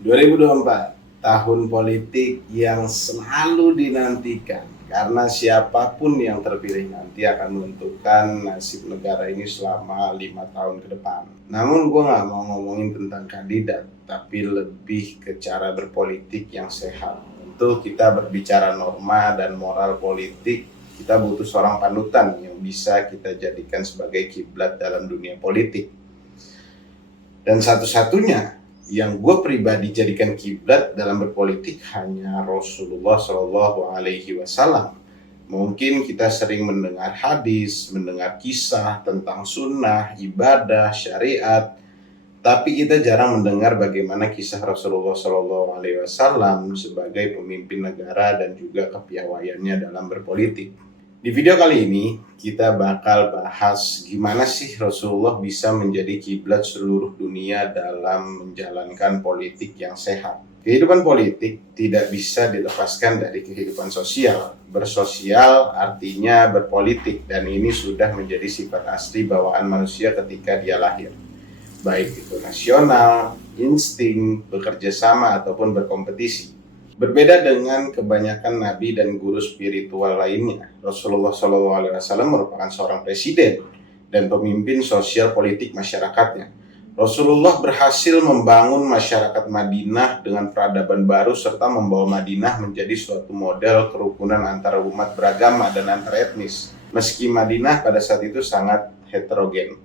2024, tahun politik yang selalu dinantikan karena siapapun yang terpilih nanti akan menentukan nasib negara ini selama 5 tahun ke depan. Namun gue nggak mau ngomongin tentang kandidat, tapi lebih ke cara berpolitik yang sehat. Tentu kita berbicara norma dan moral politik, kita butuh seorang panutan yang bisa kita jadikan sebagai kiblat dalam dunia politik. Dan satu-satunya yang gue pribadi jadikan kiblat dalam berpolitik hanya Rasulullah Shallallahu Alaihi Wasallam. Mungkin kita sering mendengar hadis, mendengar kisah tentang sunnah, ibadah, syariat, tapi kita jarang mendengar bagaimana kisah Rasulullah Shallallahu Alaihi Wasallam sebagai pemimpin negara dan juga kepiawaiannya dalam berpolitik. Di video kali ini kita bakal bahas gimana sih Rasulullah bisa menjadi kiblat seluruh dunia dalam menjalankan politik yang sehat. Kehidupan politik tidak bisa dilepaskan dari kehidupan sosial. Bersosial artinya berpolitik, dan ini sudah menjadi sifat asli bawaan manusia ketika dia lahir. Baik itu nasional, insting, bekerja sama ataupun berkompetisi. Berbeda dengan kebanyakan nabi dan guru spiritual lainnya, Rasulullah SAW merupakan seorang presiden dan pemimpin sosial politik masyarakatnya. Rasulullah berhasil membangun masyarakat Madinah dengan peradaban baru serta membawa Madinah menjadi suatu model kerukunan antara umat beragama dan antar etnis. Meski Madinah pada saat itu sangat heterogen.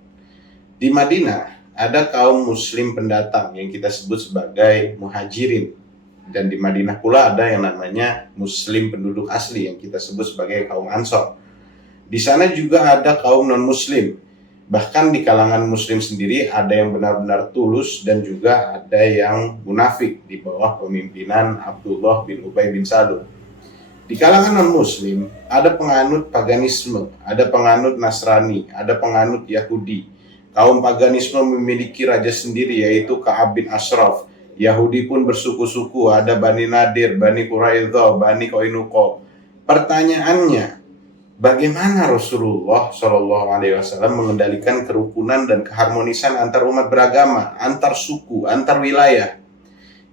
Di Madinah ada kaum muslim pendatang yang kita sebut sebagai muhajirin. Dan di Madinah pula ada yang namanya muslim penduduk asli yang kita sebut sebagai kaum Ansor. Di sana juga ada kaum non-muslim. Bahkan di kalangan muslim sendiri ada yang benar-benar tulus dan juga ada yang munafik di bawah pemimpinan Abdullah bin Ubay bin Salul. Di kalangan non-muslim ada penganut paganisme, ada penganut Nasrani, ada penganut Yahudi. Kaum paganisme memiliki raja sendiri yaitu Ka'ab bin Ashraf. Yahudi pun bersuku-suku, ada Bani Nadir, Bani Quraidah, Bani Qainuqa. Pertanyaannya, bagaimana Rasulullah Shallallahu Alaihi Wasallam mengendalikan kerukunan dan keharmonisan antar umat beragama, antar suku, antar wilayah?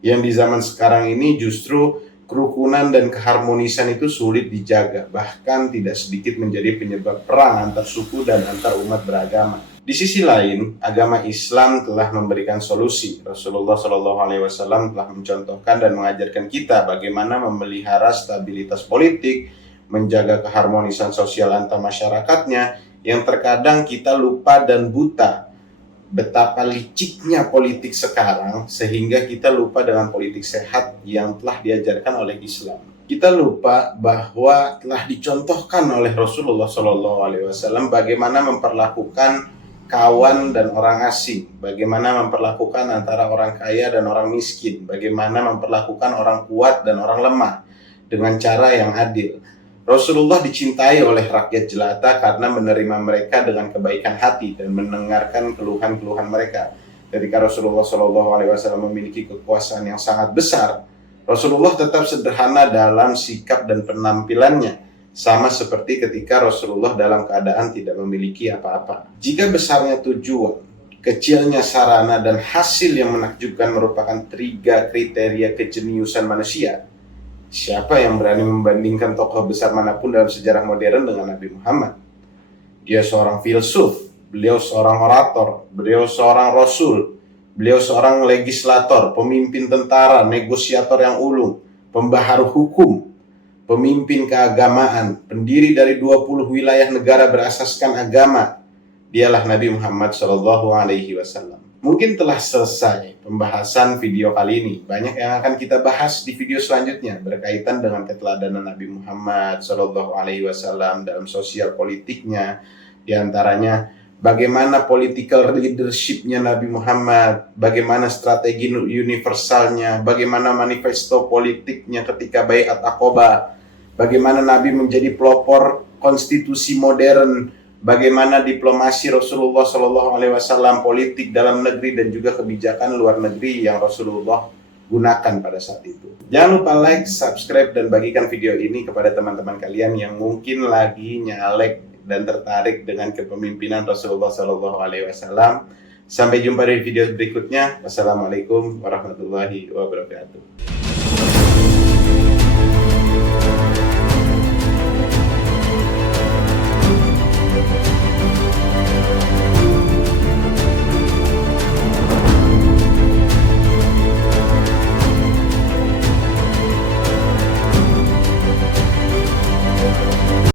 Yang di zaman sekarang ini justru kerukunan dan keharmonisan itu sulit dijaga, bahkan tidak sedikit menjadi penyebab perang antar suku dan antar umat beragama. Di sisi lain, agama Islam telah memberikan solusi. Rasulullah SAW telah mencontohkan dan mengajarkan kita bagaimana memelihara stabilitas politik, menjaga keharmonisan sosial antar masyarakatnya, yang terkadang kita lupa dan buta betapa liciknya politik sekarang, sehingga kita lupa dengan politik sehat yang telah diajarkan oleh Islam. Kita lupa bahwa telah dicontohkan oleh Rasulullah SAW bagaimana memperlakukan kawan dan orang asing, bagaimana memperlakukan antara orang kaya dan orang miskin, bagaimana memperlakukan orang kuat dan orang lemah dengan cara yang adil. Rasulullah dicintai oleh rakyat jelata karena menerima mereka dengan kebaikan hati dan mendengarkan keluhan-keluhan mereka. Ketika Rasulullah SAW memiliki kekuasaan yang sangat besar, Rasulullah tetap sederhana dalam sikap dan penampilannya, sama seperti ketika Rasulullah dalam keadaan tidak memiliki apa-apa. Jika besarnya tujuan, kecilnya sarana, dan hasil yang menakjubkan merupakan 3 kriteria kejeniusan manusia, siapa yang berani membandingkan tokoh besar manapun dalam sejarah modern dengan Nabi Muhammad? Dia seorang filsuf, beliau seorang orator, beliau seorang rasul, beliau seorang legislator, pemimpin tentara, negosiator yang ulung, pembaharu hukum, pemimpin keagamaan, pendiri dari 20 wilayah negara berasaskan agama. Dialah Nabi Muhammad SAW. Mungkin telah selesai pembahasan video kali ini. Banyak yang akan kita bahas di video selanjutnya berkaitan dengan keteladanan Nabi Muhammad SAW dalam sosial politiknya. Di antaranya bagaimana political leadership-nya Nabi Muhammad, bagaimana strategi universalnya, bagaimana manifesto politiknya ketika Baiat Aqabah, bagaimana Nabi menjadi pelopor konstitusi modern, bagaimana diplomasi Rasulullah SAW, politik dalam negeri dan juga kebijakan luar negeri yang Rasulullah gunakan pada saat itu. Jangan lupa like, subscribe, dan bagikan video ini kepada teman-teman kalian yang mungkin lagi nyalek dan tertarik dengan kepemimpinan Rasulullah SAW. Sampai jumpa di video berikutnya. Wassalamualaikum warahmatullahi wabarakatuh.